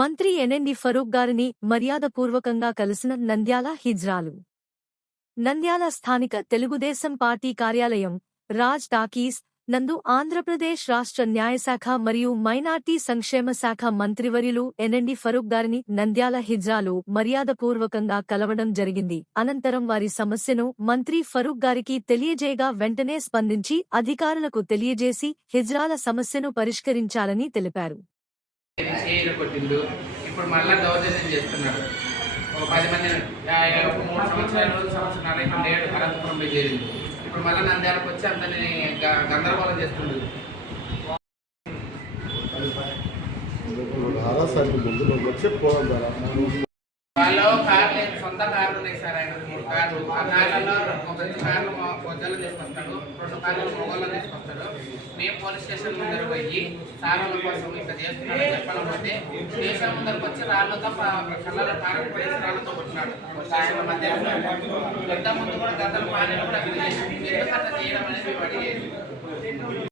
మంత్రి ఎన్ఎండి ఫరూక్ గారిని మర్యాదపూర్వకంగా కలిసిన నంద్యాల హిజ్రాలు. నంద్యాల స్థానిక తెలుగుదేశం పార్టీ కార్యాలయం, రాజ్ టాకీస్ నందు ఆంధ్రప్రదేశ్ రాష్ట్ర న్యాయశాఖ మరియు మైనార్టీ సంక్షేమ శాఖ మంత్రివర్యులు ఎన్ఎండి ఫరూక్ గారిని నంద్యాల హిజ్రాలు మర్యాదపూర్వకంగా కలవడం జరిగింది. అనంతరం వారి సమస్యను మంత్రి ఫరూక్ గారికి తెలియజేయగా వెంటనే స్పందించి అధికారులకు తెలియజేసి హిజ్రాల సమస్యను పరిష్కరించాలని తెలిపారు. ఇప్పుడు మళ్ళా దౌర్జన్యం చేస్తున్నాడు. ఒక 10 మంది 3 సంవత్సరాలు ఇక్కడ లేడు, అనంతపురం పోయి చేరింది. ఇప్పుడు మళ్ళీ నంద్యాలకు వచ్చి అందరినీ గందరగోళం చేస్తుండదు. వాళ్ళు కార్లు సొంత కార్లు ఉన్నాయి సార్, ఆయన 3 కార్లు. ఆ కార్లలో 1 కార్లు వద్దలు తీసుకొస్తాడు, 2 కార్లు మొగళ్ళు తీసుకొస్తాడు. మేము పోలీస్ స్టేషన్ ముందర పోయి సారాల కోసం ఇట్లా చేస్తున్నాడని చెప్పాలంటే స్టేషన్ ముందరకు వచ్చి రాళ్లతో కళ్ళలో కారం పడేసి రాళ్లతో కొట్టినాడు. స్టేషన్ మధ్య పెద్ద ముందు కూడా గతలు పానీలు కూడా ఎందుకంటే చేయడం అనేది మేము అడిగేది.